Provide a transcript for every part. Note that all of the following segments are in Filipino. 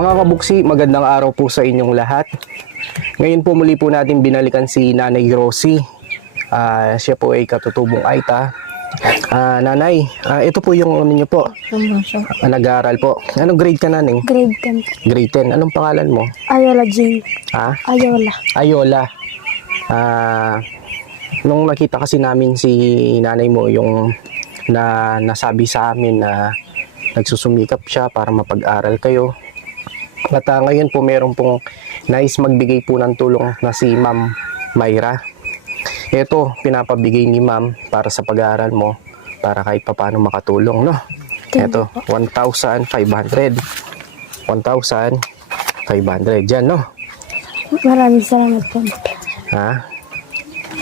Mga kabuksi, magandang araw po sa inyong lahat. Ngayon po muli po natin binalikan si Nanay Rosie. Siya po ay katutubong Aita. Nanay, ito po yung ano niyo po. Nag-aaral po. Anong grade ka, Naning? Grade 10. Grade 10. Anong pangalan mo? Ayola Jane. Ha? Ayola. Ayola. Nung nakita kasi namin si nanay mo, yung nasabi sa amin na nagsusumikap siya para mapag-aral kayo. At ngayon po meron pong nais magbigay po ng tulong na si Ma'am Mayra. Ito, pinapabigay ni Ma'am para sa pag-aaral mo, para kahit papaano makatulong, no? Ito, 1,500. 1,500. Yan, no? Maraming salamat po. Ha?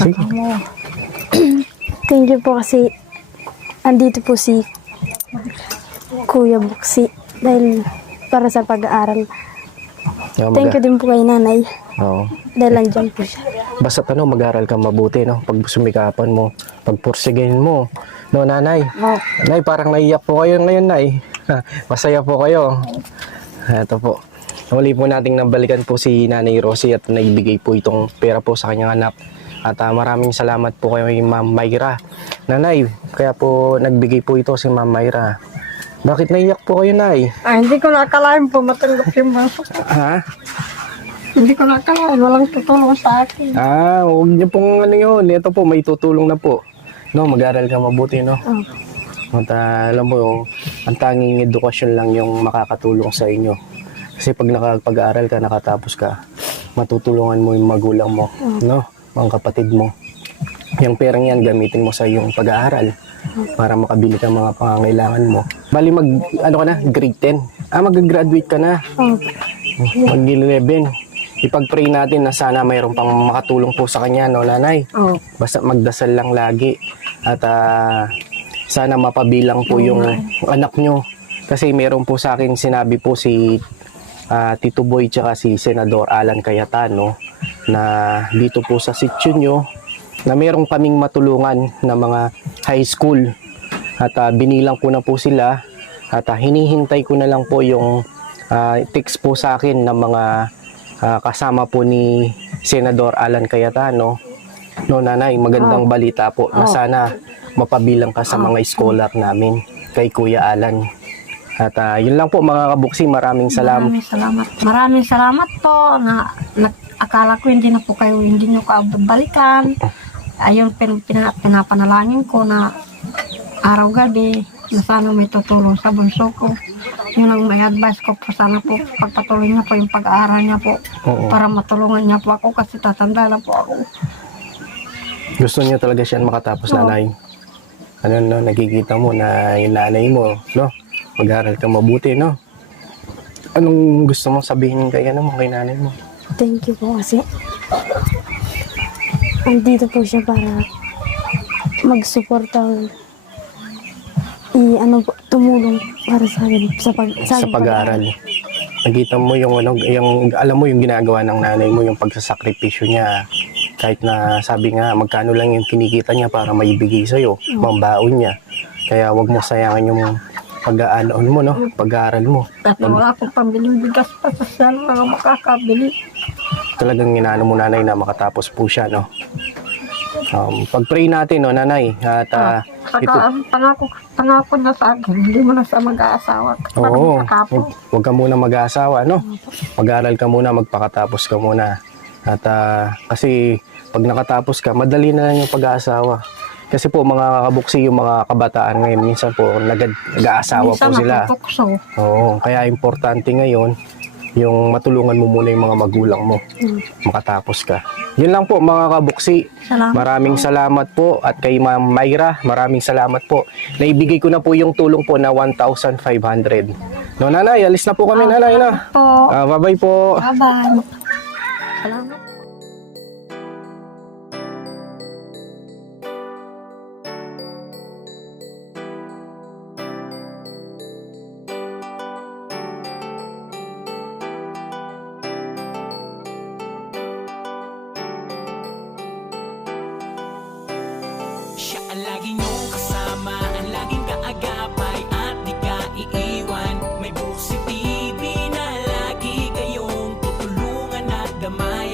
Sige. Thank you po kasi andito po si Kuya Buksi dahil para sa pag-aaral. Thank you din po kay nanay. Oo. Dahil andyan po siya. Basta mag-aral ka mabuti, no? Pag sumikapan mo, pagpursigin mo. No, nanay? Oh. Nay, parang naiyak po kayo ngayon, nay. Masaya po kayo. Ito po. Muli po nating nabalikan po si Nanay Rosie at naibigay po itong pera po sa kanyang anak. At maraming salamat po kayo kay Ma'am Mayra. Nanay, kaya po nagbigay po ito si Ma'am Mayra. Bakit naiyak po kayo, nay? Hindi ko nakalain po matanggap yung baso. Ha? Hindi ko nakalain, walang tutulong sa akin. Huwag niyo pong ano yun. Ito po, may tutulong na po. No, mag-aral ka mabuti, no? At alam mo, ang tanging edukasyon lang yung makakatulong sa inyo. Kasi pag nakapag-aaral ka, nakatapos ka, matutulungan mo yung magulang mo, no? Mga kapatid mo. Yung perang yan, gamitin mo sa iyong pag-aaral para makabili ka mga pangangailangan mo. Bali grade 10. Mag-graduate ka na. Mag-11. Ipag-pray natin na sana mayroon pang makatulong po sa kanya, no, nanay? Basta magdasal lang lagi. At sana mapabilang po yung anak nyo. Kasi meron po sa akin sinabi po si Tito Boy tsaka si Senador Alan Cayetano na dito po sa sitio nyo na meron kaming matulungan na mga high school. At binilang ko na po sila at hinihintay ko na lang po yung text po sa akin ng mga kasama po ni Senador Alan Cayetano. No, nanay, magandang balita po na sana mapabilang ka sa mga scholar namin kay Kuya Alan. At yun lang po mga kabuksi, maraming salamat. Maraming salamat po na akala ko hindi nyo balikan. Ayun, pinapanalangin ko na araw-gabi na sana may tutulong sa bunso ko. Yun ang may advice ko po, sana po pagpatuloy niya po yung pag-aaral niya po. Para matulungan niya po ako kasi tatanda na po ako. Gusto niya talaga siya makatapos, nanay. Ano, no, nakikita mo na yung nanay mo, no? Mag-aaral ka mabuti, no? Anong gusto mong sabihin kay nanay mo? Thank you po kasi andito po siya para mag-suporta tumulong para sa akin sa pag-aaral. Nakita mo yung alam mo yung ginagawa ng nanay mo, yung pagsasakripisyo niya. Kahit na sabi nga magkano lang yung kinikita niya para maibigay sa iyo, mambaon niya. Kaya wag mo sayangin yung pag-aaral mo, no? Pag-aaral mo. At wala akong pambiling bigas pa sa siya mga makakabili. Talagang inaano mo, nanay, na makatapos po siya, no? Pag-pray natin, no, nanay. At pangako na sa akin, hindi mo na sa mag-aasawa. Oo, huwag ka muna mag-aasawa, no? Mag-aaral ka muna, magpakatapos ka muna. At kasi pag nakatapos ka, madali na lang yung pag-aasawa. Kasi po mga kabuksi, yung mga kabataan ngayon, minsan po nag-aasawa po sila. Oo, kaya importante ngayon, yung matulungan mo muna yung mga magulang mo. Makatapos ka. Yun lang po mga kabuksi. Maraming salamat po. At kay Ma'am Mayra, maraming salamat po. Naibigay ko na po yung tulong po na 1,500. No, nanay, alis na po kami, nanay, na. Bye-bye po. Bye-bye. Salamat. Siya ang lagi niyong kasama, ang laging kaagapay at di ka iiwan. May buksi TV na lagi damay